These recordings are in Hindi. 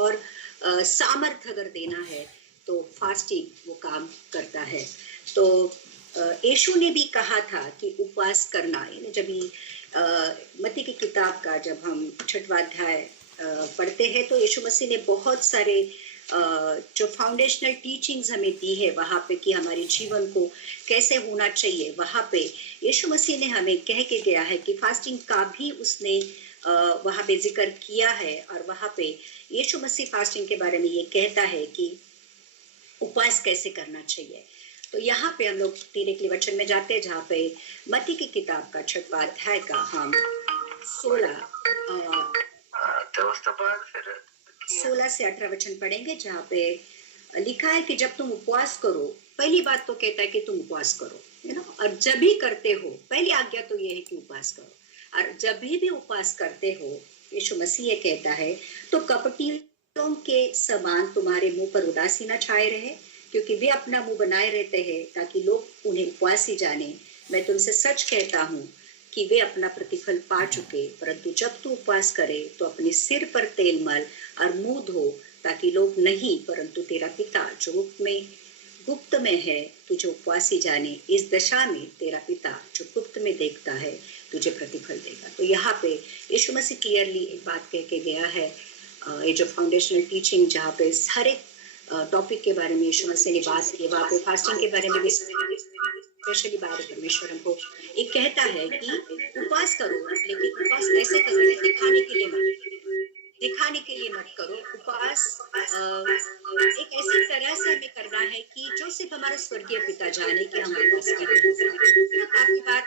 और सामर्थ्य अगर देना है तो फास्टिंग वो काम करता है। तो यीशु ने भी कहा था कि उपवास करना, जब भी मत्ती की किताब का जब हम 6वां अध्याय पढ़ते हैं तो यीशु मसीह ने बहुत सारे जो फाउंडेशनल टीचिंग्स हमें दी है वहाँ पे कि हमारे जीवन को कैसे होना चाहिए, वहाँ पे यीशु मसीह ने हमें कह के गया है कि फास्टिंग का भी उसने वहाँ पे जिक्र किया है। और वहाँ पे यीशु मसीह फास्टिंग के बारे में ये कहता है कि उपवास कैसे करना चाहिए। तो यहाँ पे हम लोग तीन के वचन में जाते हैं, जहाँ पे मत्ती की किताब का 6वां अध्याय का हम 16 से 18 वचन पढ़ेंगे, जहाँ पे लिखा है कि जब तुम उपवास करो, पहली बात तो कहता है कि तुम उपवास करो, और जब भी करते हो, पहली आज्ञा तो ये है कि उपवास करो। और जब भी उपवास करते हो, यीशु मसीह ये कहता है, तो कपटियों के समान तुम्हारे मुंह पर उदासी न छाए रहे, क्योंकि वे अपना मुंह बनाए रहते हैं ताकि लोग उन्हें उपवासी जाने। मैं तुमसे सच कहता हूँ कि वे अपना प्रतिफल पा चुके। परंतु जब तू उपवास करे तो अपने सिर पर तेल मल और मुंह धो, ताकि लोग नहीं परंतु तेरा पिता जो गुप्त में है तुझे उपवासी जाने। इस दशा में तेरा पिता जो गुप्त में देखता है तुझे प्रतिफल देगा। तो यहाँ पे यीशु मसीह क्लियरली एक बात कह के गया है, ये जो फाउंडेशनल टीचिंग जहाँ पे हर एक टॉपिक के बारे में यीशु मसीह ने बात की, वहाँ पे फास्टिंग के बारे में भी स्पेशली बात परमेश्वर हमको एक कहता है कि उपवास करो, लेकिन उपवास कैसे करो? दिखाने के लिए मत करो। उपवास एक ऐसी तरह से हमें करना है कि जो सिर्फ हमारा स्वर्गीय पिता जाने कि हम उपवास कर रहे हैं। काफी बार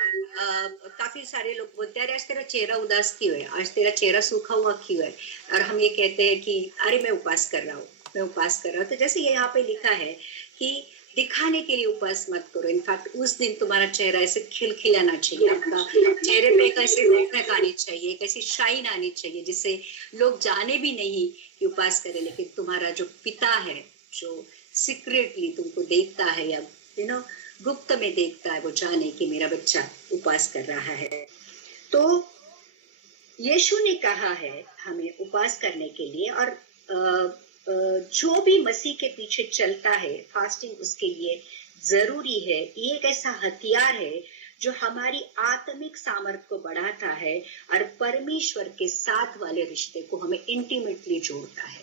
काफी सारे लोग बोलते हैं, आज तेरा चेहरा उदास क्यों है, आज तेरा चेहरा सूखा हुआ क्यों है, और हम ये कहते हैं कि अरे मैं उपवास कर रहा हूँ, मैं उपवास कर रहा हूँ। तो जैसे ये यहाँ पे लिखा है कि दिखाने के लिए उपवास मत करो। इनफैक्ट उस दिन तुम्हारा चेहरा ऐसे खिलखिलाना चाहिए, आपका चेहरे पे एक ऐसी रोशनी आनी चाहिए, एक ऐसी शाइन आनी चाहिए जिससे लोग जाने भी नहीं कि उपवास करे, लेकिन तुम्हारा जो पिता है जो सीक्रेटली तुमको देखता है या गुप्त में देखता है, वो जाने कि मेरा बच्चा उपवास कर रहा है। तो यीशु ने कहा है हमें उपवास करने के लिए, और जो भी मसीह के पीछे चलता है फास्टिंग उसके लिए जरूरी है। ये एक ऐसा हथियार है जो हमारी आत्मिक सामर्थ्य को बढ़ाता है और परमेश्वर के साथ वाले रिश्ते को हमें इंटीमेटली जोड़ता है।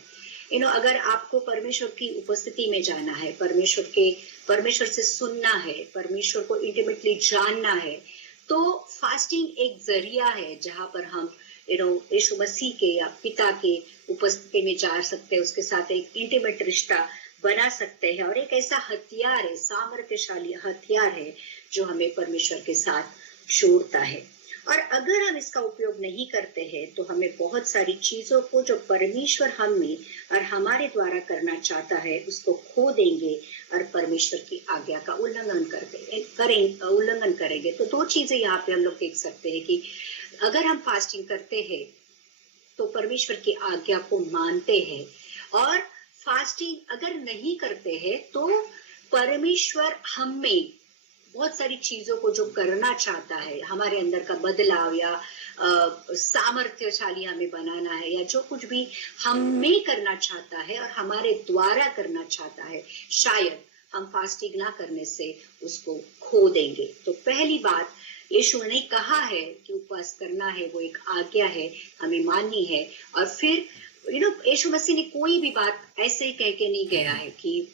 अगर आपको परमेश्वर की उपस्थिति में जाना है, परमेश्वर से सुनना है, परमेश्वर को इंटीमेटली जानना है, तो फास्टिंग एक जरिया है जहां पर हम यीशु मसीह के या पिता के उपस्थिति में जा सकते हैं, उसके साथ एक इंटीमेट रिश्ता बना सकते हैं। और एक ऐसा हथियार है, सामर्थ्यशाली हथियार है जो हमें परमेश्वर के साथ जोड़ता है। और अगर हम इसका उपयोग नहीं करते हैं तो हमें बहुत सारी चीजों को जो परमेश्वर हम में और हमारे द्वारा करना चाहता है उसको खो देंगे और परमेश्वर की आज्ञा का उल्लंघन करेंगे। तो दो चीजें यहाँ पे हम लोग देख सकते हैं कि अगर हम फास्टिंग करते हैं तो परमेश्वर की आज्ञा को मानते हैं, और फास्टिंग अगर नहीं करते हैं तो परमेश्वर हम में बहुत सारी चीजों को जो करना चाहता है, हमारे अंदर का बदलाव या सामर्थ्यशाली हमें बनाना है या जो कुछ भी हम में करना चाहता है और हमारे द्वारा करना चाहता है, शायद हम फास्टिंग ना करने से उसको खो देंगे। तो पहली बात यीशु ने कहा है कि उपवास करना है, वो एक आज्ञा है, हमें माननी है। और फिर यीशु मसीह ने कोई भी बात ऐसे ही कह के नहीं गया है कि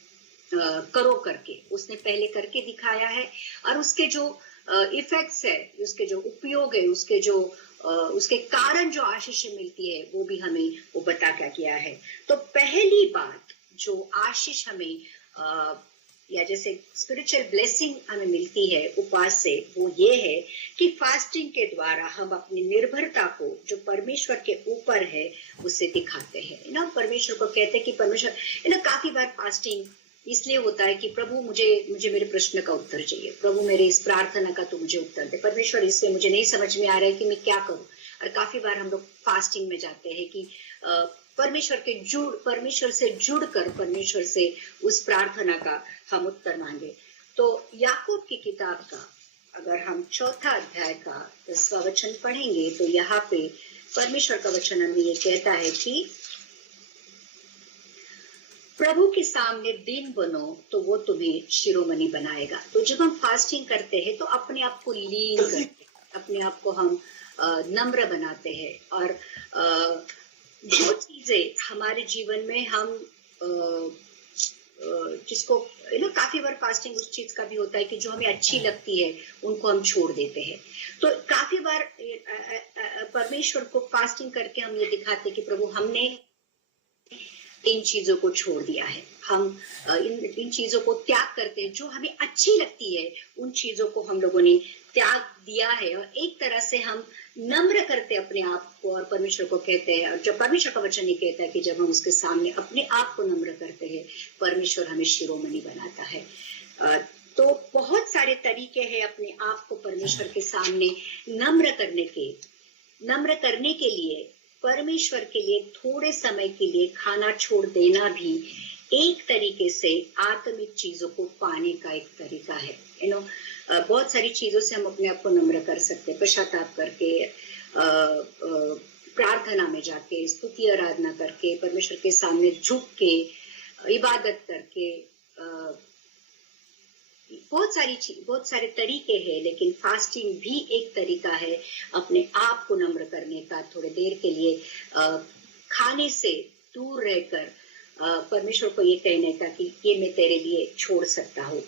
करो करके, उसने पहले करके दिखाया है और उसके जो इफेक्ट्स है, उसके जो उपयोग है, उसके कारण जो आशीष मिलती है वो भी हमें वो बता क्या किया है। तो पहली बात जो आशीष हमें या जैसे स्पिरिचुअल ब्लेसिंग हमें मिलती है उपवास से, वो ये है कि फास्टिंग के द्वारा हम अपनी निर्भरता को जो परमेश्वर के ऊपर है उससे दिखाते हैं। परमेश्वर को कहते हैं कि परमेश्वर काफी बार फास्टिंग इसलिए होता है कि प्रभु मुझे मेरे प्रश्न का उत्तर चाहिए, प्रभु मेरे इस प्रार्थना का तो मुझे उत्तर दे, परमेश्वर इससे मुझे नहीं समझ में आ रहा है कि मैं क्या करूं। और काफी बार हम लोग फास्टिंग में जाते हैं कि परमेश्वर से जुड़कर परमेश्वर से उस प्रार्थना का हम उत्तर मांगे। तो याकूब की किताब का अगर हम 4 अध्याय का 10वां वचन पढ़ेंगे तो यहाँ पे परमेश्वर का वचन हमें ये कहता है कि प्रभु के सामने दीन बनो तो वो तुम्हें शिरोमणि बनाएगा। तो जब हम फास्टिंग करते हैं तो अपने आप को लीन करते हैं, अपने आप को हम नम्र बनाते हैं, और जो चीजें हमारे जीवन में हम जिसको काफी बार फास्टिंग उस चीज का भी होता है कि जो हमें अच्छी लगती है उनको हम छोड़ देते हैं। तो काफी बार परमेश्वर को फास्टिंग करके हम ये दिखाते हैं कि प्रभु हमने इन चीजों को छोड़ दिया है, हम इन चीजों को त्याग करते हैं, जो हमें अच्छी लगती है उन चीजों को हम लोगों ने त्याग दिया है, और एक तरह से हम नम्र करते अपने आप को और परमेश्वर को कहते हैं। और जब परमेश्वर का वचन ये कहता है कि जब हम उसके सामने अपने आप को नम्र करते हैं, परमेश्वर हमें शिरोमणि बनाता है। तो बहुत सारे तरीके हैं अपने आप को परमेश्वर के सामने नम्र करने के लिए। परमेश्वर के लिए थोड़े समय के लिए खाना छोड़ देना भी एक तरीके से आत्मिक चीजों को पाने का एक तरीका है। बहुत सारी चीजों से हम अपने आप को नम्र कर सकते हैं, पश्चाताप करके, प्रार्थना में जाके, स्तुति आराधना करके, परमेश्वर के सामने झुक के, इबादत करके, बहुत सारे तरीके हैं। लेकिन फास्टिंग भी एक तरीका है अपने आप को नम्र करने का, थोड़े देर के लिए खाने से दूर रहकर परमेश्वर को ये कहने का कि ये मैं तेरे लिए छोड़ सकता हूँ।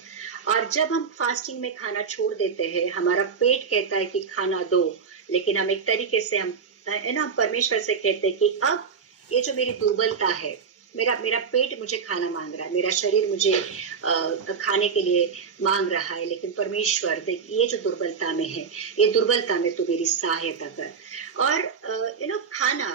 और जब हम फास्टिंग में खाना छोड़ देते हैं, हमारा पेट कहता है कि खाना दो, लेकिन हम एक तरीके से हम परमेश्वर से कहते हैं कि अब ये जो मेरी दुर्बलता है, मेरा पेट मुझे खाना मांग रहा है, मेरा शरीर मुझे खाने के लिए मांग रहा है, लेकिन परमेश्वर देख ये जो दुर्बलता में है, ये दुर्बलता में तू मेरी सहायता कर। और खाना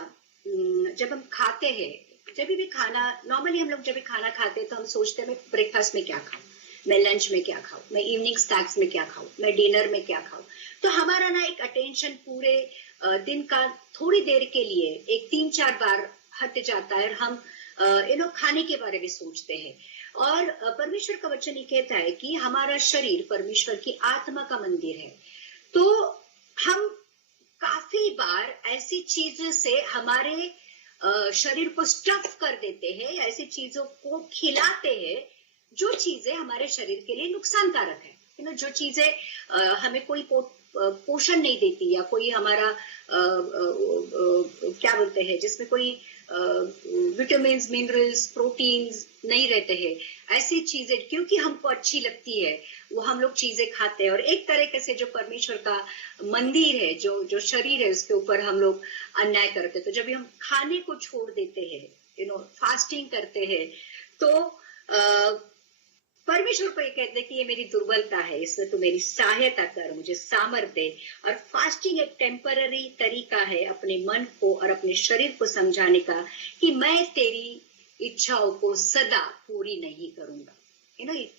जब हम खाते हैं, जब भी खाना नॉर्मली हम लोग जब भी खाना खाते हैं तो हम सोचते हैं मैं ब्रेकफास्ट में क्या खाऊं, मैं लंच में क्या खाऊं, मैं इवनिंग स्नैक्स में क्या खाऊं, मैं डिनर में क्या खाऊं। तो हमारा ना एक अटेंशन पूरे दिन का थोड़ी देर के लिए एक 3-4 बार हट जाता है, और हम खाने के बारे में सोचते हैं। और परमेश्वर का वचन ये कहता है कि हमारा शरीर परमेश्वर की आत्मा का मंदिर है। तो हम काफी बार ऐसी चीजों से हमारे शरीर को स्टफ कर देते हैं, ऐसी चीजों को खिलाते हैं जो चीजें हमारे शरीर के लिए नुकसानकारक है। जो चीजें हमें कोई पोषण नहीं देती, या कोई हमारा क्या बोलते हैं, जिसमें कोई विटामिन, मिनरल्स, प्रोटीन्स नहीं रहते हैं, ऐसी चीजें क्योंकि हमको अच्छी लगती है वो हम लोग चीजें खाते हैं। और एक तरीके से जो परमेश्वर का मंदिर है, जो शरीर है, उसके ऊपर हम लोग अन्याय करते हैं। तो जब हम खाने को छोड़ देते हैं, फास्टिंग करते हैं, तो परमेश्वर को ये कहते हैं कि ये मेरी दुर्बलता है, इसमें तू मेरी सहायता कर, मुझे सामर्थ्य दे। और फास्टिंग एक टेम्पररी तरीका है अपने मन को और अपने शरीर को समझाने का कि मैं तेरी इच्छाओं को सदा पूरी नहीं करूंगा।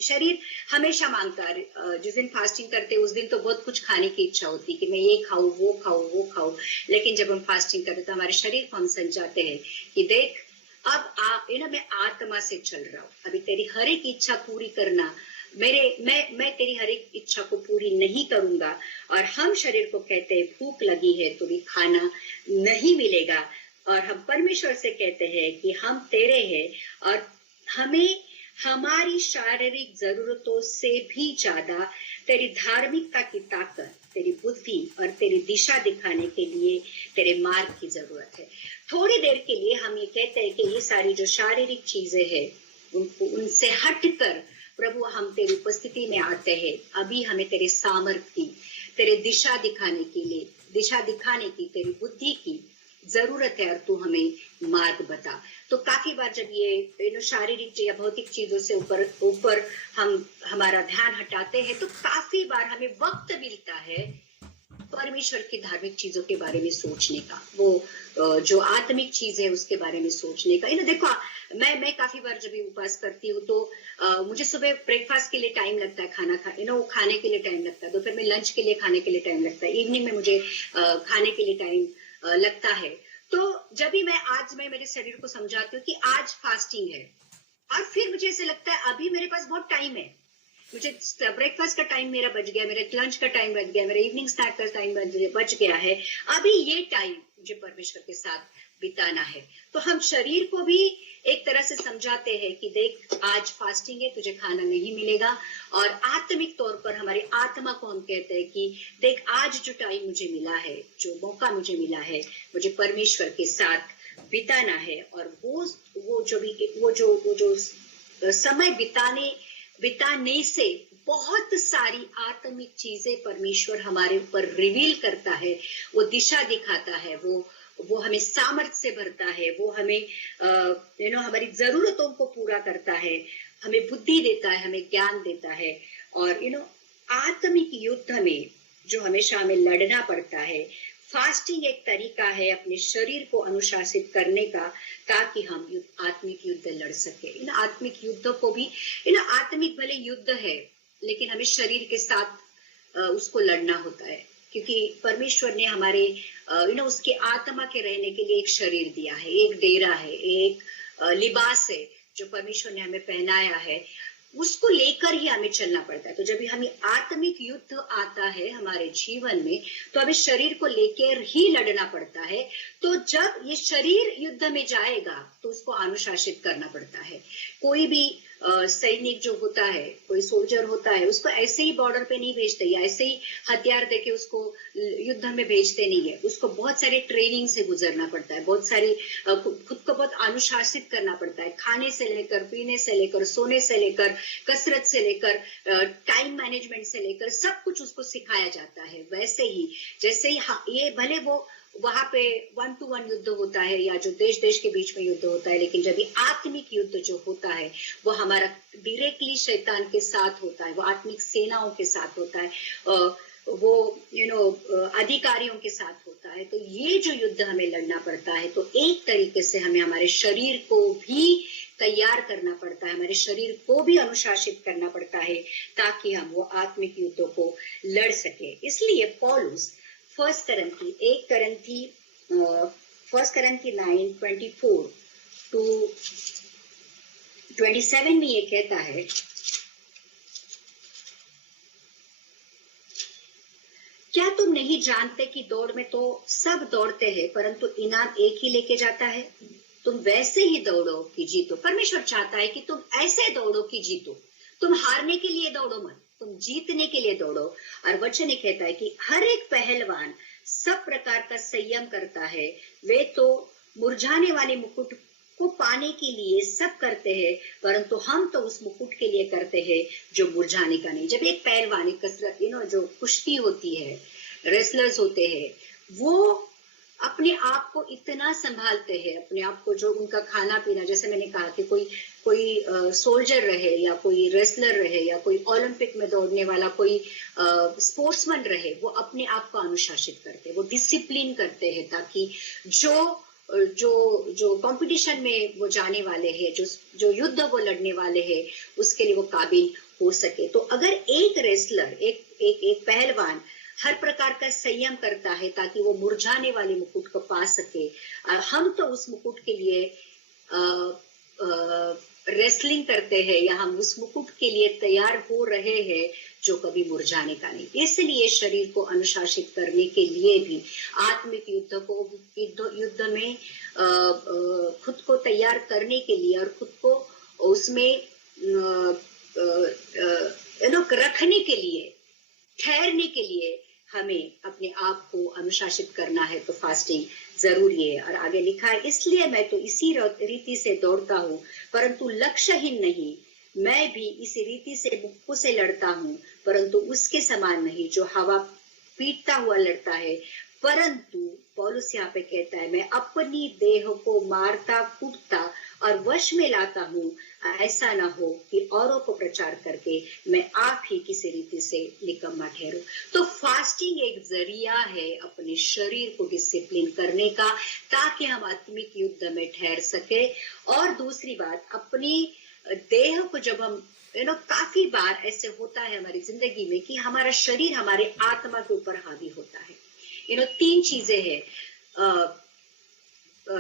शरीर हमेशा मांगता है। जिस दिन फास्टिंग करते उस दिन तो बहुत कुछ खाने की इच्छा होती कि मैं ये खाऊं, वो खाऊं, वो खाऊं। लेकिन जब हम फास्टिंग करते तो हमारे शरीर को हम समझाते हैं कि देख, अब मैं आत्मा से चल रहा हूँ, अभी तेरी हर एक इच्छा पूरी करना, मैं तेरी हर एक इच्छा को पूरी नहीं करूंगा। और हम शरीर को कहते हैं भूख लगी है तो भी खाना नहीं मिलेगा, और हम परमेश्वर से कहते हैं कि हम तेरे हैं, और हमें हमारी शारीरिक जरूरतों से भी ज्यादा तेरी धार्मिकता की ताकत, तेरी बुद्धि और तेरी दिशा दिखाने के लिए तेरे मार्ग की जरूरत है। थोड़ी देर के लिए हम ये कहते हैं कि ये सारी जो शारीरिक चीजें हैं उनसे हटकर प्रभु हम तेरी उपस्थिति में आते हैं। अभी हमें तेरे सामर्थ्य की, तेरे दिशा दिखाने की, तेरी बुद्धि की जरूरत है, और तू हमें मार्ग बता। तो काफी बार जब ये शारीरिक या भौतिक चीजों से ऊपर हम हमारा ध्यान हटाते हैं, तो काफी बार हमें वक्त मिलता है परमेश्वर की धार्मिक चीजों के बारे में सोचने का, वो जो आत्मिक चीज है उसके बारे में सोचने का। देखो, मैं काफी बार जब उपवास करती हूँ तो मुझे सुबह ब्रेकफास्ट के लिए टाइम लगता है, खाने के लिए टाइम लगता है, दोपहर में लंच के लिए खाने के लिए टाइम लगता है, इवनिंग में मुझे खाने के लिए टाइम लगता है। तो जब भी मैं मेरे शरीर को समझाती हूँ कि आज फास्टिंग है, और फिर मुझे ऐसे लगता है अभी मेरे पास बहुत टाइम है, मुझे ब्रेकफास्ट का टाइम मेरा बच गया, मेरे लंच का टाइम बच गया, मेरा इवनिंग स्नैक का टाइम बच गया है, अभी ये टाइम मुझे परमेश्वर के साथ बिताना है। तो हम शरीर को भी एक तरह से समझाते हैं कि देख आज फास्टिंग है, तुझे खाना नहीं मिलेगा। और आत्मिक तौर पर हमारी आत्मा को हम कहते हैं कि देख आज जो टाइम मुझे मिला है, जो मौका मुझे मिला है, मुझे परमेश्वर के साथ बिताना है। और वो जो समय बिताने से बहुत सारी आत्मिक चीजें परमेश्वर हमारे ऊपर रिवील करता है, वो दिशा दिखाता है, वो हमें सामर्थ्य से भरता है, वो हमें हमारी जरूरतों को पूरा करता है, हमें बुद्धि देता है, हमें ज्ञान देता है। और आत्मिक युद्ध में जो हमेशा हमें लड़ना पड़ता है, फास्टिंग एक तरीका है अपने शरीर को अनुशासित करने का, ताकि हम आत्मिक युद्ध लड़ सके। इन आत्मिक युद्ध को भी आत्मिक भले युद्ध है, लेकिन हमें शरीर के साथ उसको लड़ना होता है, क्योंकि परमेश्वर ने हमारे उसके आत्मा के रहने के लिए एक शरीर दिया है, एक डेरा है, एक लिबास है जो परमेश्वर ने हमें पहनाया है, उसको लेकर ही हमें चलना पड़ता है। तो जब हमें आत्मिक युद्ध आता है हमारे जीवन में, तो हमें शरीर को लेकर ही लड़ना पड़ता है। तो जब ये शरीर युद्ध में जाएगा तो उसको अनुशासित करना पड़ता है। कोई भी सैनिक जो होता है, कोई सोल्जर होता है, उसको ऐसे ही बॉर्डर पे नहीं भेजते या ऐसे ही हथियार देके उसको युद्ध में भेजते नहीं है। उसको बहुत सारे ट्रेनिंग से गुजरना पड़ता है, बहुत सारी खुद को बहुत अनुशासित करना पड़ता है, खाने से लेकर, पीने से लेकर, सोने से लेकर, कसरत से लेकर, टाइम मैनेजमेंट से लेकर, सब कुछ उसको सिखाया जाता है। वैसे ही जैसे ही ये भले वो वहां पे 1 to 1 युद्ध होता है या जो देश देश के बीच में युद्ध होता है, लेकिन जब ये आत्मिक युद्ध जो होता है वो हमारा डायरेक्टली शैतान के साथ होता है, वो आत्मिक सेनाओं के साथ होता है, वो अधिकारियों के साथ होता है। तो ये जो युद्ध हमें लड़ना पड़ता है, तो एक तरीके से हमें हमारे शरीर को भी तैयार करना पड़ता है, हमारे शरीर को भी अनुशासित करना पड़ता है, ताकि हम वो आत्मिक युद्धों को लड़ सके। इसलिए पौलुस 1 करंथी 9:24 to 27 में ये कहता है, क्या तुम नहीं जानते कि दौड़ में तो सब दौड़ते हैं, परंतु इनाम एक ही लेके जाता है। तुम वैसे ही दौड़ो कि जीतो। परमेश्वर चाहता है कि तुम ऐसे दौड़ो कि जीतो। तुम हारने के लिए दौड़ो मत, तुम जीतने के लिए दौड़ो। और वचन ये कहता है कि हर एक पहलवान सब प्रकार का संयम करता है। वे तो मुरझाने वाले मुकुट को पाने के लिए सब करते हैं, परंतु हम तो उस मुकुट के लिए करते हैं जो मुरझाने का नहीं। जब एक पहलवान, एक कसरत, जो कुश्ती होती है, रेसलर्स होते हैं, वो अपने आप को इतना संभालते हैं, अपने आप को, जो उनका खाना पीना, जैसे मैंने कहा कि कोई सोल्जर रहे या कोई रेसलर रहे या कोई ओलंपिक में दौड़ने वाला कोई स्पोर्ट्समैन रहे, वो अपने आप को अनुशासित करते हैं, वो डिसिप्लिन करते हैं, ताकि जो कंपटीशन में वो जाने वाले हैं, जो युद्ध वो लड़ने वाले हैं, उसके लिए वो काबिल हो सके। तो अगर एक रेसलर, एक पहलवान हर प्रकार का संयम करता है ताकि वो मुरझाने वाले मुकुट को पा सके, हम तो उस मुकुट के लिए रेसलिंग करते हैं, या हम उस मुकुट के लिए तैयार हो रहे हैं जो कभी मुरझाने का नहीं। इसलिए शरीर को अनुशासित करने के लिए भी, आत्मिक युद्ध में खुद को तैयार करने के लिए और खुद को उसमें रखने के लिए, ठहरने के लिए हमें अपने आप को अनुशासित करना है। तो फास्टिंग जरूरी है। और आगे लिखा है, इसलिए मैं तो इसी रीति से दौड़ता हूँ, परंतु लक्ष्यहीन नहीं। मैं भी इसी रीति से मुक्कों से लड़ता हूँ, परंतु उसके समान नहीं जो हवा पीटता हुआ लड़ता है। परंतु पौलुस यहाँ पे कहता है, मैं अपनी देह को मारता कूटता और वश में लाता हूँ, ऐसा ना हो कि औरों को प्रचार करके मैं आप ही किसी रीति से निकम्मा ठहरूं। तो फास्टिंग एक जरिया है अपने शरीर को डिसिप्लिन करने का, ताकि हम आत्मिक युद्ध में ठहर सके। और दूसरी बात, अपनी देह को जब हम काफी बार ऐसे होता है हमारी जिंदगी में कि हमारा शरीर हमारे आत्मा के ऊपर हावी होता है। 3 चीजें हैं,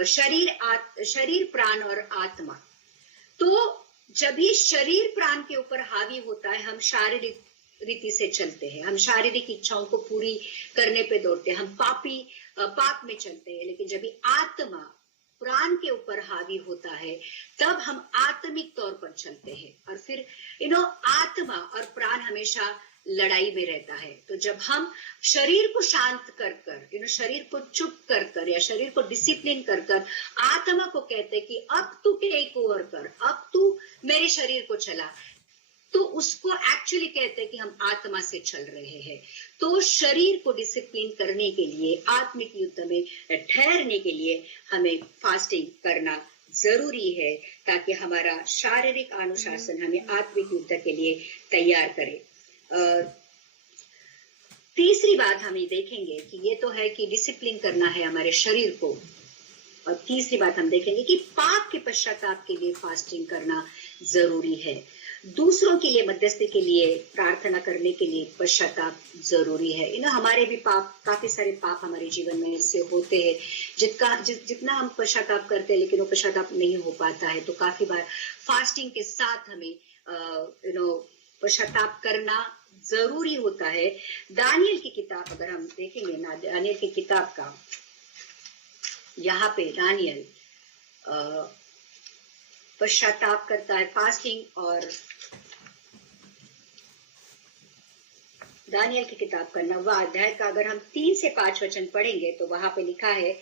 शरीर, प्राण और आत्मा। तो जब ये शरीर प्राण के ऊपर हावी होता है, हम शारीरिक रीति से चलते हैं, हम शारीरिक इच्छाओं को पूरी करने पे दौड़ते हैं, हम पाप में चलते हैं। लेकिन जब ये आत्मा प्राण के ऊपर हावी होता है, तब हम आत्मिक तौर पर चलते हैं। और फिर आत्मा और प्राण हमेशा लड़ाई में रहता है। तो जब हम शरीर को शांत कर कर शरीर को चुप कर कर या शरीर को डिसिप्लिन कर कर आत्मा को कहते हैं कि अब तू टेक ओवर कर, अब तू मेरे शरीर को चला, तो उसको एक्चुअली कहते हैं कि हम आत्मा से चल रहे हैं। तो शरीर को डिसिप्लिन करने के लिए, आत्मिक युद्ध में ठहरने के लिए हमें फास्टिंग करना जरूरी है, ताकि हमारा शारीरिक अनुशासन हमें आत्मिक युद्ध के लिए तैयार करे। तीसरी बात हम ये देखेंगे कि ये तो है कि डिसिप्लिन करना है हमारे शरीर को, और तीसरी बात हम देखेंगे कि पाप के पश्चाताप के लिए फास्टिंग करना जरूरी है। दूसरों के लिए मध्यस्थी के लिए प्रार्थना करने के लिए पश्चाताप जरूरी है। हमारे भी पाप, काफी सारे पाप हमारे जीवन में ऐसे होते हैं जितना हम पश्चाताप करते हैं लेकिन वो पश्चाताप नहीं हो पाता है। तो काफी बार फास्टिंग के साथ हमें पश्चाताप करना जरूरी होता है। दानियल की किताब अगर हम देखेंगे ना, दानियल की किताब का यहाँ पे दानियल पश्चाताप करता है फास्टिंग, और दानियल की किताब का 9वां अध्याय का अगर हम 3 से 5 वचन पढ़ेंगे तो वहां पे लिखा है,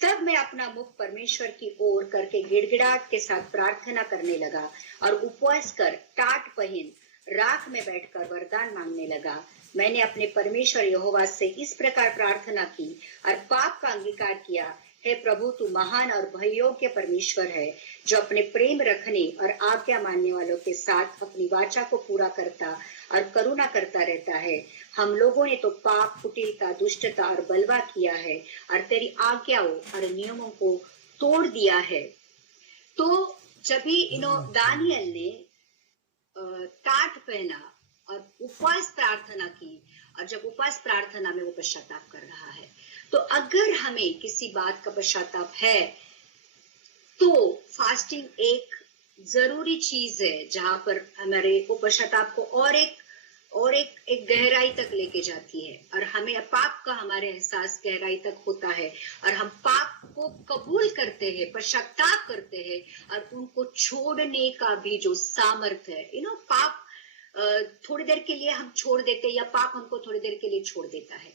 तब मैं अपना मुख परमेश्वर की ओर करके गिड़गिड़ाहट के साथ प्रार्थना करने लगा और उपवास कर टाट पहन राख में बैठकर वरदान मांगने लगा। मैंने अपने परमेश्वर यहोवा से इस प्रकार प्रार्थना की और पाप का अंगीकार किया, हे प्रभु तू महान और भययोग्य परमेश्वर है, जो अपने प्रेम रखने और आज्ञा मानने वालों के साथ अपनी वाचा को पूरा करता और करुणा करता रहता है। हम लोगों ने तो पाप, कुटिलता, दुष्टता और बलवा किया है और तेरी आज्ञाओं और नियमों को तोड़ दिया है। तो जब भी दानियल ने टाट पहना और उपवास प्रार्थना की, और जब उपवास प्रार्थना में वो पश्चाताप कर रहा है, तो अगर हमें किसी बात का पश्चाताप है तो फास्टिंग एक जरूरी चीज है, जहां पर हमारे वो पश्चाताप को और एक गहराई तक लेके जाती है, और हमें पाप का हमारे एहसास गहराई तक होता है और हम पाप को कबूल करते हैं, पश्चाताप करते हैं, और उनको छोड़ने का भी जो सामर्थ्य है, पाप थोड़ी देर के लिए हम छोड़ देते हैं या पाप हमको थोड़ी देर के लिए छोड़ देता है,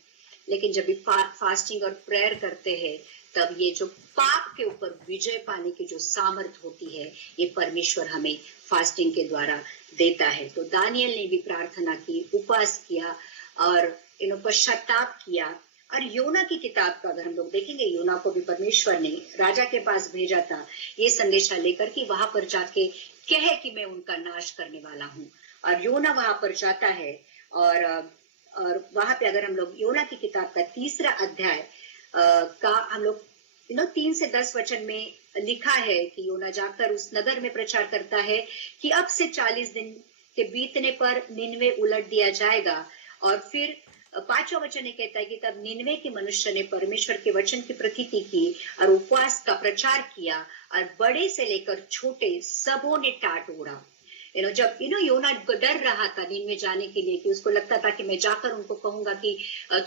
लेकिन जब भी फास्टिंग और प्रेयर करते हैं तब ये जो पाप के ऊपर विजय पाने की जो सामर्थ होती है, ये परमेश्वर हमें फास्टिंग के द्वारा देता है। तो दानियल ने भी प्रार्थना की, उपवास किया और पश्चाताप किया। और योना की किताब का अगर हम लोग देखेंगे, योना को भी परमेश्वर ने राजा के पास भेजा था ये संदेशा लेकर कि वहां पर जाके कहे कि मैं उनका नाश करने वाला हूँ। और योना वहां पर जाता है और वहां पे अगर हम लोग योना की किताब का 3रा अध्याय का हम लोग 3 से 10 वचन में लिखा है कि योना जाकर उस नगर में प्रचार करता है कि अब से 40 दिन के बीतने पर निनवे उलट दिया जाएगा। और फिर 5वां वचन ये कहता है कि तब निनवे के मनुष्य ने परमेश्वर के वचन की प्रतीति की और उपवास का प्रचार किया, और बड़े से लेकर छोटे सबों ने टाट ओढ़ा। जब योना डर रहा था निनवे जाने के लिए, कि उसको लगता था कि मैं जाकर उनको कहूंगा कि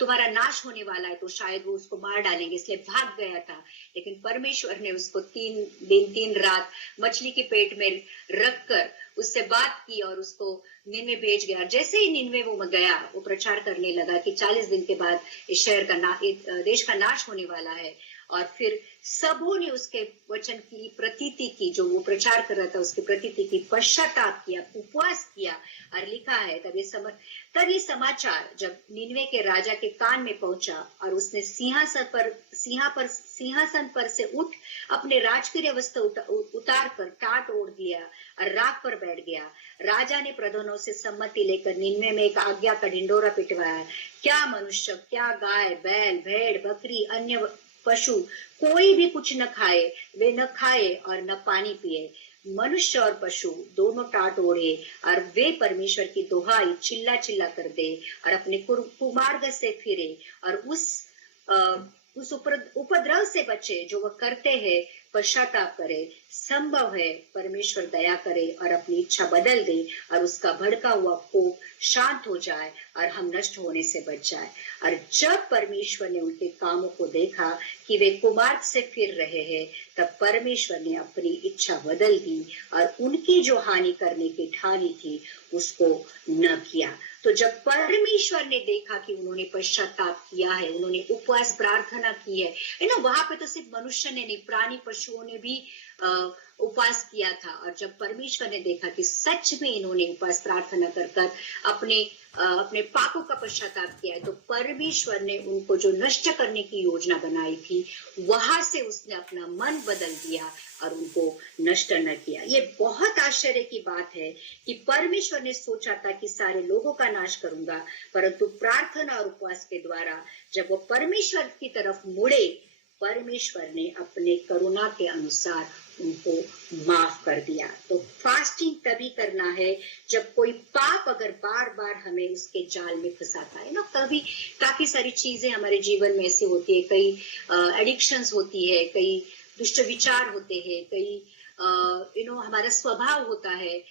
तुम्हारा नाश होने वाला है, तो शायद वो उसको मार डालेंगे, इसलिए भाग गया था। लेकिन परमेश्वर ने उसको 3 दिन 3 रात मछली के पेट में रखकर उससे बात की और उसको निनवे भेज गया। जैसे ही निनवे वो गया, वो प्रचार करने लगा कि 40 दिन के बाद इस शहर का देश का नाश होने वाला है। और फिर सबों ने उसके वचन की प्रतीति की, जो वो प्रचार कर रहा था उसकी प्रतीति की, पश्चाताप किया, उपवास किया। और लिखा है तब ये समाचार जब निनवे के राजा के कान में पहुंचा, और उसने सिंहासन पर से उठ अपने राजकीय वस्त्र उतार कर टाट ओढ़ दिया और राख पर बैठ गया। राजा ने प्रधानों से सम्मति लेकर निनवे में एक आज्ञा का ढिंडोरा पिटवाया, क्या मनुष्य, क्या गाय, बैल, भेड़, बकरी, अन्य पशु कोई भी कुछ न खाए, वे न खाए और न पानी पिए। मनुष्य और पशु दोनों टाट ओढ़े और वे परमेश्वर की दोहाई चिल्ला चिल्ला कर दे और अपने कुमार्ग से फिरे और उस उपद्रव से बचे जो वह करते हैं, पश्चाताप करे, संभव है परमेश्वर दया करे और अपनी इच्छा बदल दे और उसका भड़का हुआ कोप शांत हो जाए और हम नष्ट होने से बच जाए। और जब परमेश्वर ने उनके कामों को देखा कि वे कुमार्ग से फिर रहे हैं, तब परमेश्वर ने अपनी इच्छा बदल दी और उनकी जो हानि करने की ठानी थी उसको न किया। तो जब परमेश्वर ने देखा कि उन्होंने पश्चाताप किया है, उन्होंने उपवास प्रार्थना की है ना, वहां पे तो सिर्फ मनुष्य ने नहीं, प्राणी पशुओं ने भी उपवास किया था। और जब परमेश्वर ने देखा कि सच में इन्होंने उपवास प्रार्थना कर कर अपने पापों का पश्चाताप किया है, तो परमेश्वर ने उनको जो नष्ट करने की योजना बनाई थी वहां से उसने अपना मन बदल दिया और उनको नष्ट न किया। ये बहुत आश्चर्य की बात है कि परमेश्वर ने सोचा था कि सारे लोगों का नाश करूंगा, परंतु प्रार्थना और उपवास के द्वारा जब वो परमेश्वर की तरफ मुड़े, परमेश्वर ने अपने करुणा के अनुसार उनको माफ कर दिया। तो फास्टिंग तभी करना है जब कोई पाप अगर बार बार हमें उसके जाल में फंसाता है ना। कभी काफी सारी चीजें हमारे जीवन में ऐसी होती है, कई एडिक्शंस होती है, कई दुष्ट विचार होते हैं, कई हमारा स्वभाव होता है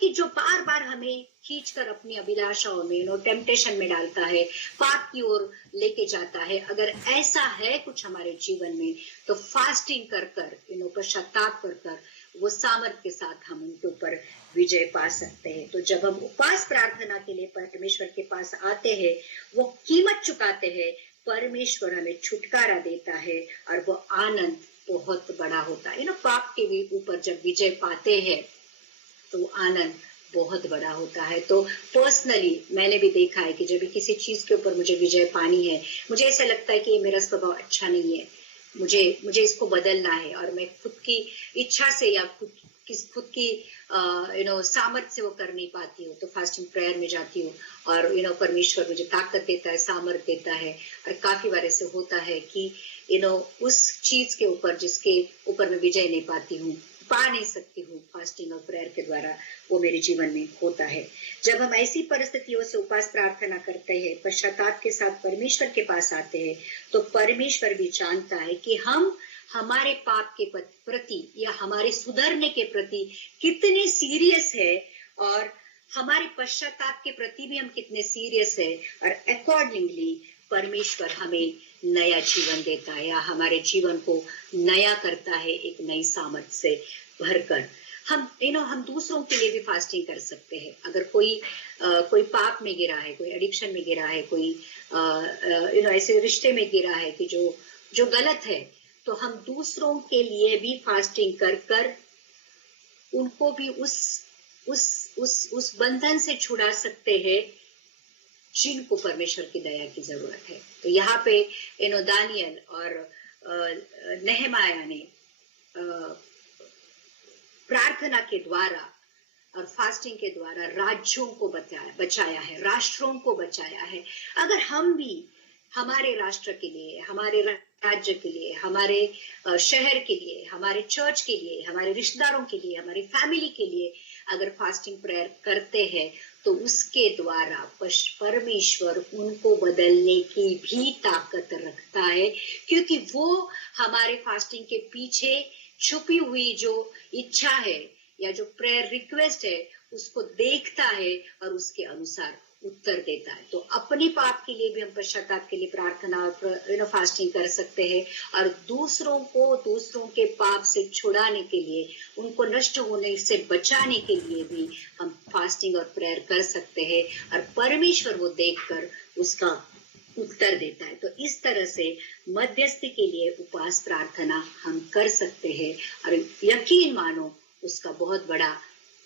कि जो बार बार हमें खींचकर अपनी अभिलाषाओं में टेम्पटेशन में डालता है, पाप की ओर लेके जाता है। अगर ऐसा है कुछ हमारे जीवन में, तो फास्टिंग कर कर पश्चाताप कर कर वो सामर्थ के साथ हम उनके ऊपर विजय पा सकते हैं। तो जब हम उपवास प्रार्थना के लिए परमेश्वर के पास आते हैं, वो कीमत चुकाते हैं, परमेश्वर हमें छुटकारा देता है और वो आनंद बहुत बड़ा होता है पाप के भी ऊपर जब विजय पाते हैं तो आनंद बहुत बड़ा होता है। तो पर्सनली मैंने भी देखा है कि जब भी किसी चीज के ऊपर मुझे विजय पानी है, मुझे ऐसा लगता है कि ये मेरा स्वभाव अच्छा नहीं है, मुझे इसको बदलना है, और मैं खुद की इच्छा से या खुद की सामर्थ्य से वो कर नहीं पाती हूँ, तो फास्टिंग प्रेयर में जाती हूँ और परमेश्वर मुझे ताकत देता है, सामर्थ्य देता है। और काफी बार ऐसे होता है कि उस चीज के ऊपर जिसके ऊपर मैं विजय नहीं पाती हूँ, पा नहीं सकती हूँ, फास्टिंग और प्रेयर के द्वारा वो मेरे जीवन में होता है। जब हम ऐसी परिस्थितियों से उपवास प्रार्थना करते हैं, पश्चाताप के साथ परमेश्वर के पास आते हैं, तो परमेश्वर भी जानता है कि हम हमारे पाप के प्रति या हमारे सुधरने के प्रति कितने सीरियस है, और हमारे पश्चाताप के प्रति भी हम कितने सीरियस है, और अकॉर्डिंगली परमेश्वर हमें नया जीवन देता है या हमारे जीवन को नया करता है, एक नई सामर्थ से भरकर। हम दूसरों के लिए भी फास्टिंग कर सकते हैं। अगर कोई पाप में गिरा है, कोई एडिक्शन में गिरा है, कोई ऐसे रिश्ते में गिरा है कि जो गलत है, तो हम दूसरों के लिए भी फास्टिंग कर कर उनको भी उस बंधन से छुड़ा सकते हैं जिनको परमेश्वर की दया की जरूरत है। तो यहाँ पे दानियल और नेहमाया ने प्रार्थना के द्वारा और फास्टिंग के द्वारा राज्यों को बचाया है, राष्ट्रों को बचाया है। अगर हम भी हमारे राष्ट्र के लिए, हमारे राज्य के लिए, हमारे शहर के लिए, हमारे चर्च के लिए, हमारे रिश्तेदारों के लिए, हमारी फैमिली के लिए अगर फास्टिंग प्रेयर करते हैं, तो उसके द्वारा परमेश्वर उनको बदलने की भी ताकत रखता है, क्योंकि वो हमारे फास्टिंग के पीछे छुपी हुई जो इच्छा है या जो प्रेयर रिक्वेस्ट है उसको देखता है और उसके अनुसार उत्तर देता है। तो अपने पाप के लिए भी हम पश्चाताप के लिए प्रार्थना और फास्टिंग कर सकते हैं, और दूसरों के पाप से छुड़ाने के लिए, उनको नष्ट होने से बचाने के लिए भी हम फास्टिंग और प्रेयर कर सकते हैं, और परमेश्वर वो देखकर उसका उत्तर देता है। तो इस तरह से मध्यस्थी के लिए उपवास प्रार्थना हम कर सकते हैं, और यकीन मानो उसका बहुत बड़ा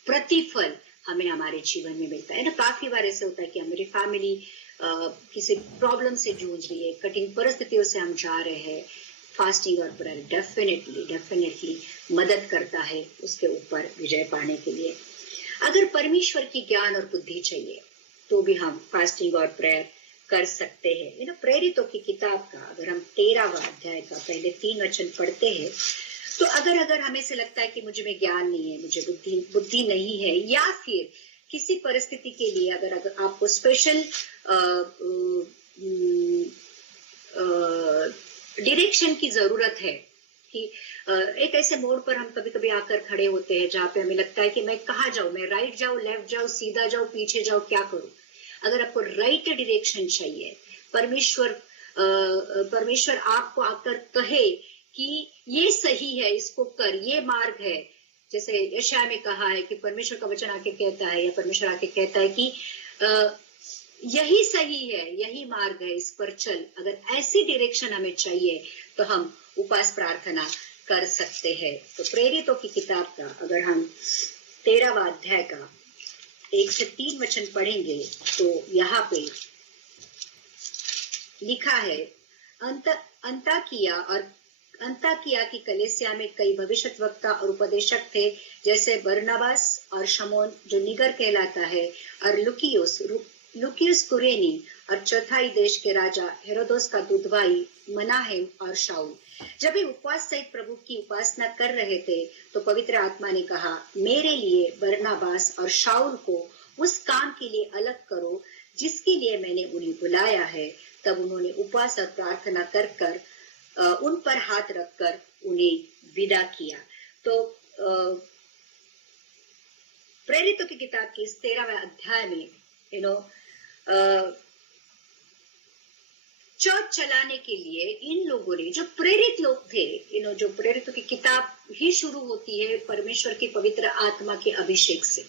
प्रतिफल हमें हमारे जीवन में मिलता है ना। काफी बार ऐसे होता है कि हमारी फैमिली किसी प्रॉब्लम से जूझ रही है, कठिन परिस्थितियों से हम जा रहे हैं, फास्टिंग और प्रेयर डेफिनेटली मदद करता है उसके ऊपर विजय पाने के लिए। अगर परमेश्वर की ज्ञान और बुद्धि चाहिए तो भी हम फास्टिंग और प्रेयर कर सकते हैं। प्रेरितों की किताब का अगर हम 13वां अध्याय का पहले 3 वचन पढ़ते हैं, तो अगर हमें से लगता है कि मुझे में ज्ञान नहीं है, मुझे बुद्धि नहीं है, या फिर किसी परिस्थिति के लिए अगर आपको स्पेशल डायरेक्शन की जरूरत है कि एक ऐसे मोड़ पर हम कभी-कभी आकर खड़े होते हैं जहाँ पे हमें लगता है कि मैं कहाँ जाऊँ, मैं राइट जाऊँ, लेफ्ट जाऊँ, सीधा जाऊँ, पीछे जाऊँ, क्या करूँ? अगर आपको राइट डायरेक्शन चाहिए, परमेश्वर आपको आकर कहे कि ये सही है, इसको कर, ये मार्ग है। जैसे यशायाह में कहा है कि परमेश्वर का वचन आके कहता है या परमेश्वर आके कहता है कि अ, यही सही है, यही मार्ग है, इस पर चल। अगर ऐसी डायरेक्शन हमें चाहिए तो हम उपवास प्रार्थना कर सकते हैं। तो प्रेरितों की किताब का अगर हम 13वां अध्याय का 1 से 3 वचन पढ़ेंगे तो यहाँ पे लिखा है, अंत अंताकिया की कलीसिया में कई भविष्यद्वक्ता और उपदेशक थे, जैसे बरनबास और शमौन जो निगर कहलाता है, और लुकियुस कुरेनी, और चौथाई देश के राजा हेरोदोस का दूध भाई मनाहेम और शाऊल। जब वे उपवास सहित प्रभु की उपासना कर रहे थे तो पवित्र आत्मा ने कहा, मेरे लिए बरनबास और शाऊल को उस काम के लिए अलग करो जिसके लिए मैंने उन्हें बुलाया है। तब उन्होंने उपवास और प्रार्थना कर उन पर हाथ रखकर उन्हें विदा किया। तो प्रेरितों की किताब की इस 13वें अध्याय में चर्च चलाने के लिए इन लोगों ने, जो प्रेरित लोग थे, जो प्रेरितों की किताब ही शुरू होती है परमेश्वर की पवित्र आत्मा के अभिषेक से,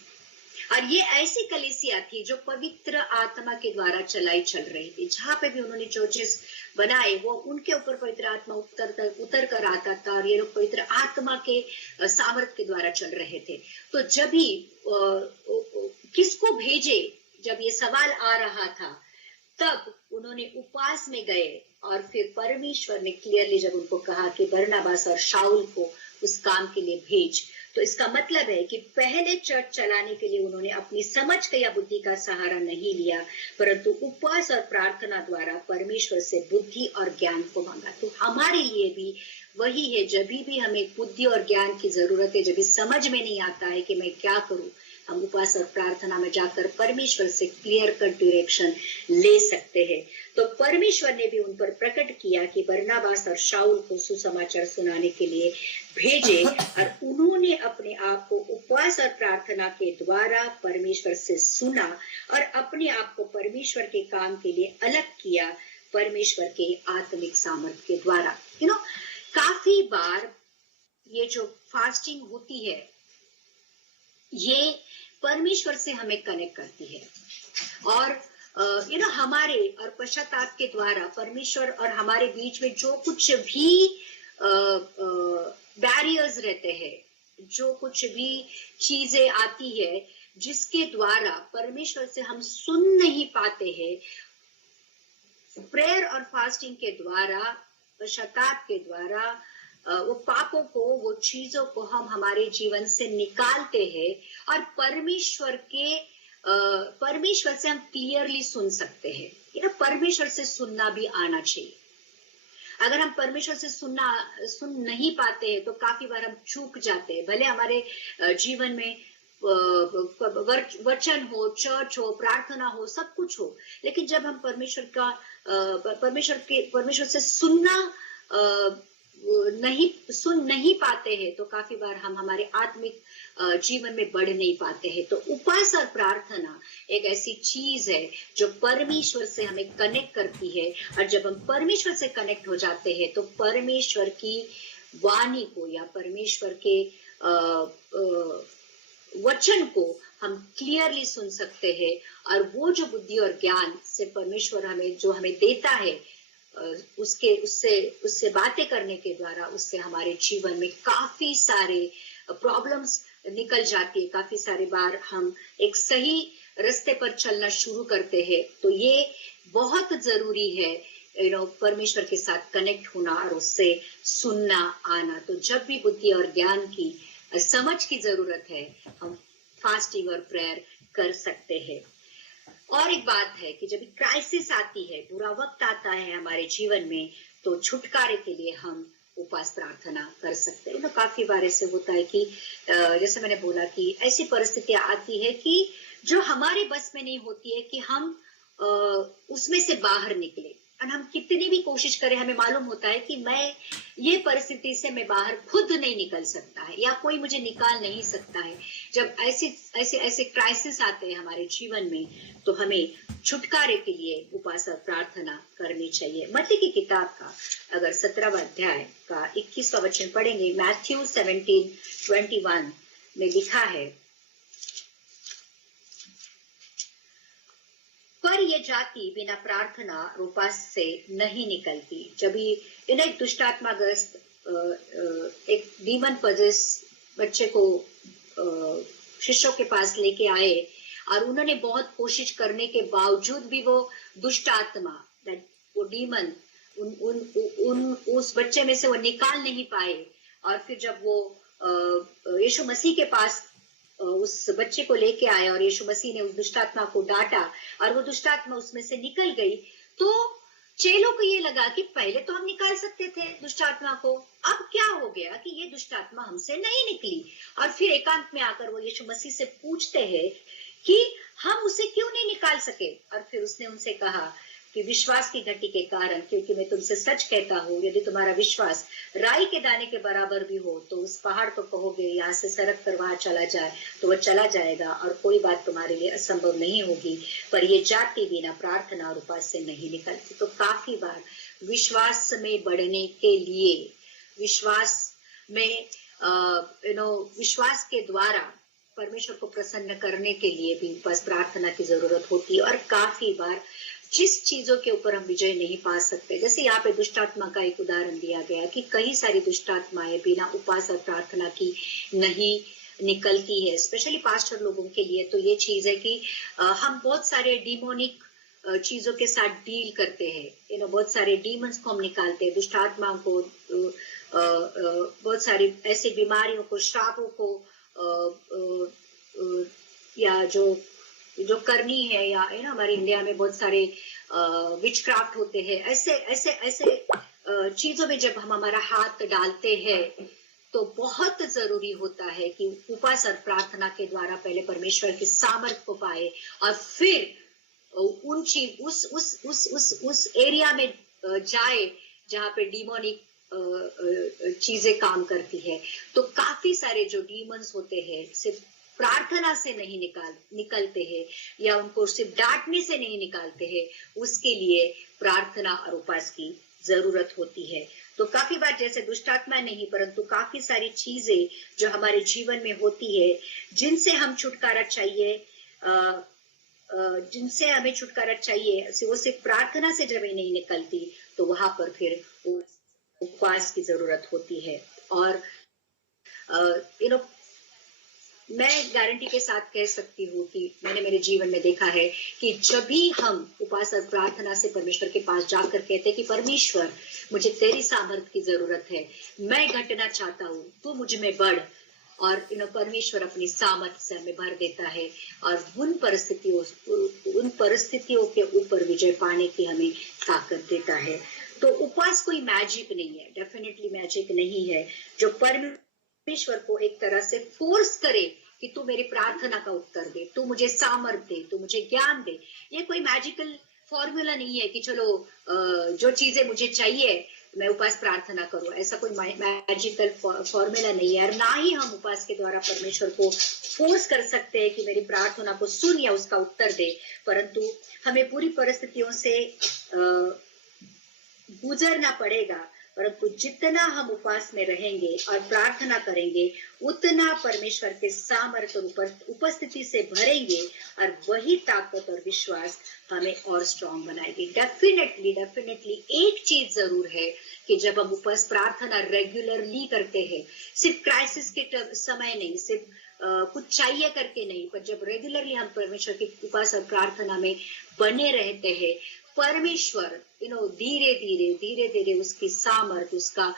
और ये ऐसी कलीसिया थी जो पवित्र आत्मा के द्वारा चल रही थी। जहां पे भी उन्होंने चर्चेस बनाए वो उनके ऊपर पवित्र आत्मा उतर कर आता था, और ये लोग पवित्र आत्मा के सामर्थ के द्वारा चल रहे थे। तो जब भी किसको भेजे, जब ये सवाल आ रहा था, तब उन्होंने उपवास में गए, और फिर परमेश्वर ने क्लियरली जब उनको कहा कि बरनबास और शाऊल को उस काम के लिए भेज, तो इसका मतलब है कि पहले चर्च चलाने के लिए उन्होंने अपनी समझ का या बुद्धि का सहारा नहीं लिया, परंतु उपवास और प्रार्थना द्वारा परमेश्वर से बुद्धि और ज्ञान को मांगा। तो हमारे लिए भी वही है, जब भी हमें बुद्धि और ज्ञान की जरूरत है, जब भी समझ में नहीं आता है कि मैं क्या करूं, हम उपवास और प्रार्थना में जाकर परमेश्वर से क्लियर कट डायरेक्शन ले सकते हैं। तो परमेश्वर ने भी उन पर प्रकट किया कि बरनबास और शाऊल को सुसमाचार सुनाने के लिए भेजे, और उन्होंने अपने आप को उपवास और प्रार्थना के द्वारा परमेश्वर से सुना और अपने आप को परमेश्वर के काम के लिए अलग किया, परमेश्वर के आत्मिक सामर्थ्य के द्वारा। काफी बार ये जो फास्टिंग होती है, ये परमेश्वर से हमें कनेक्ट करती है, और हमारे और पश्चाताप के द्वारा परमेश्वर और हमारे बीच में जो कुछ भी बैरियर्स रहते हैं, जो कुछ भी चीजें आती है जिसके द्वारा परमेश्वर से हम सुन नहीं पाते हैं, प्रेयर और फास्टिंग के द्वारा, पश्चाताप के द्वारा वो पापों को, वो चीजों को हम हमारे जीवन से निकालते हैं, और परमेश्वर से हम क्लियरली सुन सकते हैं। परमेश्वर से सुनना भी आना चाहिए। अगर हम परमेश्वर से सुन नहीं पाते हैं तो काफी बार हम चूक जाते हैं। भले हमारे जीवन में वचन हो, चर्च हो, प्रार्थना हो, सब कुछ हो, लेकिन जब हम परमेश्वर से सुन नहीं पाते हैं तो काफी बार हम हमारे आत्मिक जीवन में बढ़ नहीं पाते हैं। तो उपवास और प्रार्थना एक ऐसी चीज है जो परमेश्वर से हमें कनेक्ट करती है, और जब हम परमेश्वर से कनेक्ट हो जाते हैं तो परमेश्वर की वाणी को या परमेश्वर के वचन को हम क्लियरली सुन सकते हैं, और वो जो बुद्धि और ज्ञान से परमेश्वर हमें देता है, उससे बातें करने के द्वारा उससे हमारे जीवन में काफी सारे प्रॉब्लम्स निकल जाती है। काफी सारे बार हम एक सही रास्ते पर चलना शुरू करते हैं। तो ये बहुत जरूरी है परमेश्वर के साथ कनेक्ट होना और उससे सुनना आना। तो जब भी बुद्धि और ज्ञान की समझ की जरूरत है, हम फास्टिंग और प्रेयर कर सकते हैं। और एक बात है कि जब क्राइसिस आती है, बुरा वक्त आता है हमारे जीवन में, तो छुटकारे के लिए हम उपवास प्रार्थना कर सकते हैं। तो काफी बार ऐसे होता है कि जैसे मैंने बोला कि ऐसी परिस्थितियां आती है कि जो हमारे बस में नहीं होती है कि हम उसमें से बाहर निकले, और हम कितनी भी कोशिश करें, हमें मालूम होता है कि मैं ये परिस्थिति से मैं बाहर खुद नहीं निकल सकता है या कोई मुझे निकाल नहीं सकता है। जब ऐसे ऐसे ऐसे क्राइसिस आते हैं हमारे जीवन में, तो हमें छुटकारे के लिए उपवास और प्रार्थना करनी चाहिए। मत्ती की किताब का अगर 17वां अध्याय का 21वां वचन पढ़ेंगे, मैथ्यू 17:21 में लिखा है, पर ये जाति बिना प्रार्थना और उपवास से नहीं निकलती। जब एक दुष्टात्मा ग्रस्त एक डीमन पजेस्ड बच्चे को शिष्यों के पास लेके आए और उन्होंने बहुत कोशिश करने के बावजूद भी वो दुष्ट आत्मा, वो डीमन उस बच्चे में से वो निकाल नहीं पाए। और फिर जब वो यीशु मसीह के पास उस बच्चे को लेके आए और यीशु मसीह ने उस दुष्टात्मा को डांटा और वो दुष्टात्मा उसमें से निकल गई, तो चेलों को ये लगा कि पहले तो हम निकाल सकते थे दुष्टात्मा को, अब क्या हो गया कि ये दुष्टात्मा हमसे नहीं निकली। और फिर एकांत में आकर वो यीशु मसीह से पूछते हैं कि हम उसे क्यों नहीं निकाल सके। और फिर उसने उनसे कहा कि विश्वास की घटी के कारण, क्योंकि मैं तुमसे सच कहता हूँ, यदि तुम्हारा विश्वास राई के दाने के बराबर भी हो तो उस पहाड़ को कहोगे यहाँ से सरक कर वहां चला जाए तो वह चला जाएगा, और कोई बात तुम्हारे लिए असंभव नहीं होगी। पर ये जाति बिना प्रार्थना और उपवास से नहीं निकलती। तो काफी बार विश्वास में बढ़ने के लिए, विश्वास में विश्वास के द्वारा परमेश्वर को प्रसन्न करने के लिए भी उपवास प्रार्थना की जरूरत होती है। और काफी बार जिस चीजों के ऊपर हम विजय नहीं पा सकते, जैसे यहाँ पे दुष्टात्मा का एक उदाहरण दिया गया कि कई सारी दुष्टात्माएं बिना उपवास और प्रार्थना की नहीं निकलती है। स्पेशली पास्टर लोगों के लिए तो ये चीज है कि हम बहुत सारे डिमोनिक चीजों के साथ डील करते हैं, बहुत सारे डीमंस को हम निकालते हैं, दुष्टात्माओं को, बहुत सारी ऐसी बीमारियों को, श्रापों को, या जो करनी है, या हमारे इंडिया में बहुत सारे विचक्राफ्ट होते हैं। ऐसे ऐसे ऐसे चीजों में जब हम हमारा हाथ डालते हैं तो बहुत जरूरी होता है कि उपवास और प्रार्थना के द्वारा पहले परमेश्वर की सामर्थ को पाए और फिर उस एरिया में जाए जहाँ पे डिमोनिक चीजें काम करती है। तो काफी सारे जो डीमंस होते हैं सिर्फ प्रार्थना से नहीं निकलते हैं, या उनको सिर्फ डांटने से नहीं निकालते हैं, उसके लिए प्रार्थना और उपवास की जरूरत होती है। तो काफी बार जैसे दुष्टात्मा नहीं, परंतु काफी सारी चीजें जो हमारे जीवन में होती है जिनसे हम छुटकारा चाहिए, जिनसे हमें छुटकारा चाहिए, वो सिर्फ प्रार्थना से जब नहीं निकलती तो वहां पर फिर उपवास की जरूरत होती है। और मैं गारंटी के साथ कह सकती हूँ कि मैंने मेरे जीवन में देखा है कि जब भी हम उपवास और प्रार्थना से परमेश्वर के पास जाकर कहते हैं कि परमेश्वर मुझे तेरी सामर्थ की जरूरत है, मैं घटना चाहता हूँ, तू मुझ में बढ़, और परमेश्वर अपनी सामर्थ से हमें भर देता है और उन परिस्थितियों के ऊपर विजय पाने की हमें ताकत देता है। तो उपवास कोई मैजिक नहीं है, डेफिनेटली मैजिक नहीं है जो परमेश्वर को एक तरह से फोर्स करे कि तू मेरी प्रार्थना का उत्तर दे, तू मुझे सामर्थ दे, तू मुझे ज्ञान दे। ये कोई मैजिकल फॉर्मूला नहीं है कि चलो जो चीजें मुझे चाहिए मैं उपवास प्रार्थना करूं, ऐसा कोई मैजिकल फॉर्मूला नहीं है। और ना ही हम उपवास के द्वारा परमेश्वर को फोर्स कर सकते हैं कि मेरी प्रार्थना को सुन या उसका उत्तर दे, परंतु हमें पूरी परिस्थितियों से गुजरना पड़ेगा। परंतु जितना हम उपवास में रहेंगे और प्रार्थना करेंगे, उतना परमेश्वर के सामर्थ और उपस्थिति से भरेंगे, और वही ताकत और विश्वास हमें और स्ट्रांग बनाएगी। डेफिनेटली एक चीज जरूर है कि जब हम उपवास प्रार्थना रेगुलरली करते हैं, सिर्फ क्राइसिस के समय नहीं, सिर्फ कुछ चाहिए करके नहीं, पर जब रेगुलरली हम परमेश्वर की उपवास और प्रार्थना में बने रहते हैं, परमेश्वर धीरे धीरे उसकी सामर्थ, उसका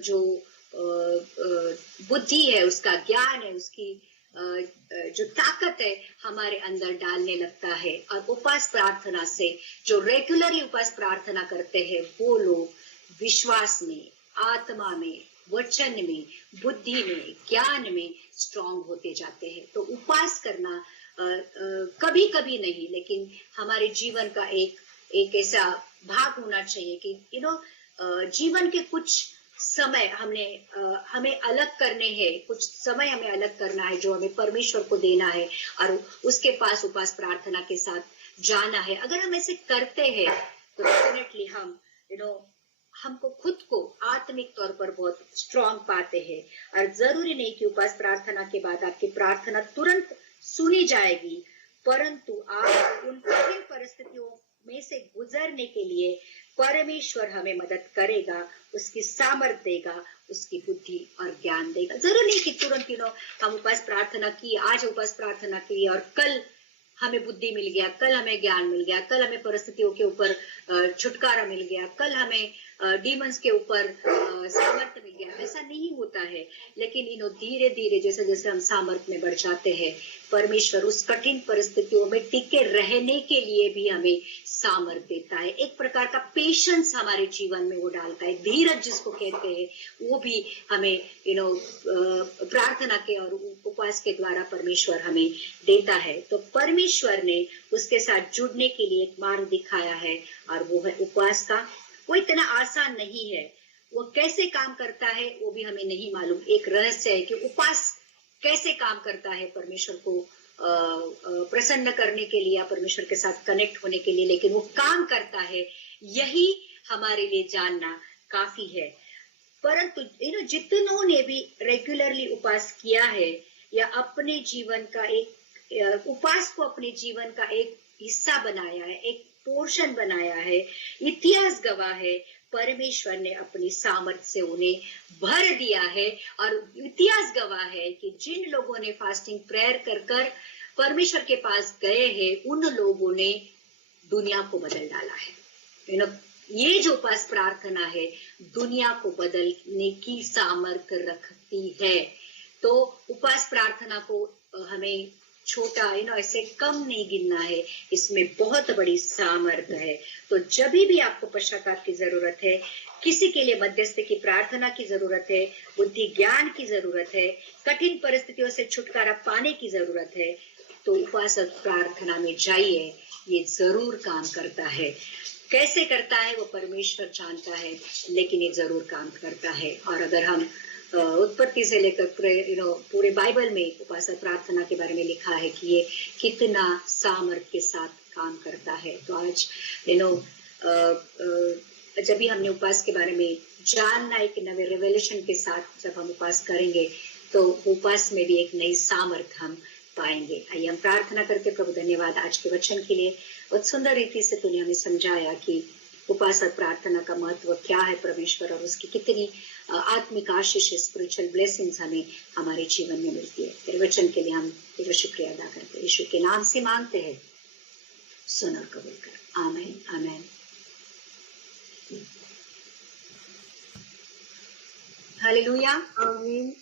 जो बुद्धि है, उसका ज्ञान है, उसकी जो ताकत है हमारे अंदर डालने लगता है। और उपवास प्रार्थना से जो रेगुलरली उपवास प्रार्थना करते हैं वो लोग विश्वास में, आत्मा में, वचन में, बुद्धि में, ज्ञान में स्ट्रांग होते जाते हैं। तो उपवास करना कभी कभी नहीं, लेकिन हमारे जीवन का एक एक ऐसा भाग होना चाहिए कि जीवन के कुछ समय हमें अलग करने हैं, कुछ समय हमें अलग करना है जो हमें परमेश्वर को देना है और उसके पास उपास प्रार्थना के साथ जाना है। अगर हम ऐसे करते हैं तो डेफिनेटली हम यू नो हमको खुद को आत्मिक तौर पर बहुत स्ट्रांग पाते हैं। और जरूरी नहीं कि उपास प्रार्थना के बाद आपकी प्रार्थना तुरंत सुनी जाएगी, परंतु आप उन कठिन परिस्थितियों में से गुजरने के लिए परमेश्वर हमें मदद करेगा, उसकी सामर्थ देगा, उसकी बुद्धि और ज्ञान देगा। जरूर नहीं कि तुरंत हम उपास प्रार्थना की, आज उपास प्रार्थना की और कल हमें बुद्धि मिल गया, कल हमें ज्ञान मिल गया, कल हमें परिस्थितियों के ऊपर छुटकारा मिल गया, कल हमें डीमंस के ऊपर सामर्थ्य मिल गया। ऐसा नहीं होता है। लेकिन धीरे धीरे जैसे जैसे हम सामर्थ्य में बढ़ जाते हैं, परमेश्वर उस कठिन परिस्थितियों में टिके रहने के लिए भी हमें सामर्थ्य देता है। एक प्रकार का पेशेंस हमारे जीवन में वो डालता है, धीरज जिसको कहते हैं, वो भी हमें प्रार्थना के और उपवास के द्वारा परमेश्वर हमें देता है। तो परमेश्वर ने उसके साथ जुड़ने के लिए एक मार्ग दिखाया है और वो है उपवास का। वो इतना आसान नहीं है। वो कैसे काम करता है वो भी हमें नहीं मालूम। एक रहस्य है कि उपवास कैसे काम करता है परमेश्वर को प्रसन्न करने के लिए, परमेश्वर के साथ कनेक्ट होने के लिए, लेकिन वो काम करता है, यही हमारे लिए जानना काफी है। परंतु जितनों ने भी रेगुलरली उपवास किया है या अपने जीवन का एक उपवास को अपने जीवन का एक हिस्सा बनाया है, एक पोर्शन बनाया है, इतिहास गवाह है, परमेश्वर ने अपनी सामर्थ से उन्हें भर दिया है। और इतिहास गवाह है कि जिन लोगों ने फास्टिंग प्रेयर कर कर परमेश्वर के पास गए हैं, उन लोगों ने दुनिया को बदल डाला है। ये जो उपवास प्रार्थना है दुनिया को बदलने की सामर्थ्य रखती है। तो उपवास प्रार्थना को हमें छोटा ऐसे कम नहीं गिनना है, इसमें बहुत बड़ी सामर्थ्य है। तो जब भी आपको पश्चाताप की जरूरत है, किसी के लिए मध्यस्थ की प्रार्थना की जरूरत है, बुद्धि ज्ञान की जरूरत है, कठिन परिस्थितियों से छुटकारा पाने की जरूरत है, तो उपवास और प्रार्थना में जाइए। ये जरूर काम करता है। कैसे करता है वो परमेश्वर जानता है, लेकिन ये जरूर काम करता है। और अगर हम उत्पत्ति से लेकर पूरे बाइबल में उपवास और प्रार्थना के बारे में लिखा है कि ये कितना सामर्थ्य के साथ काम करता है। तो आज जब भी हमने उपवास के बारे में जानना है कि नवे रेवलेशन के साथ जब हम उपवास करेंगे तो उपवास में भी एक नई सामर्थ्य हम पाएंगे। आइए हम प्रार्थना करके। प्रभु धन्यवाद आज के वचन के लिए। बहुत सुंदर रीति से तूने हमें समझाया कि उपवास और प्रार्थना का महत्व क्या है परमेश्वर, और उसकी कितनी आत्मिक आशीष, स्पिरिचुअल ब्लेसिंग्स हमें हमारे जीवन में मिलती है। तेरे वचन के लिए हम तेरा शुक्रिया अदा करते हैं। यीशु के नाम से मांगते हैं, सुन और कबूल कर। आमीन आमीन। हालेलुया। आमीन।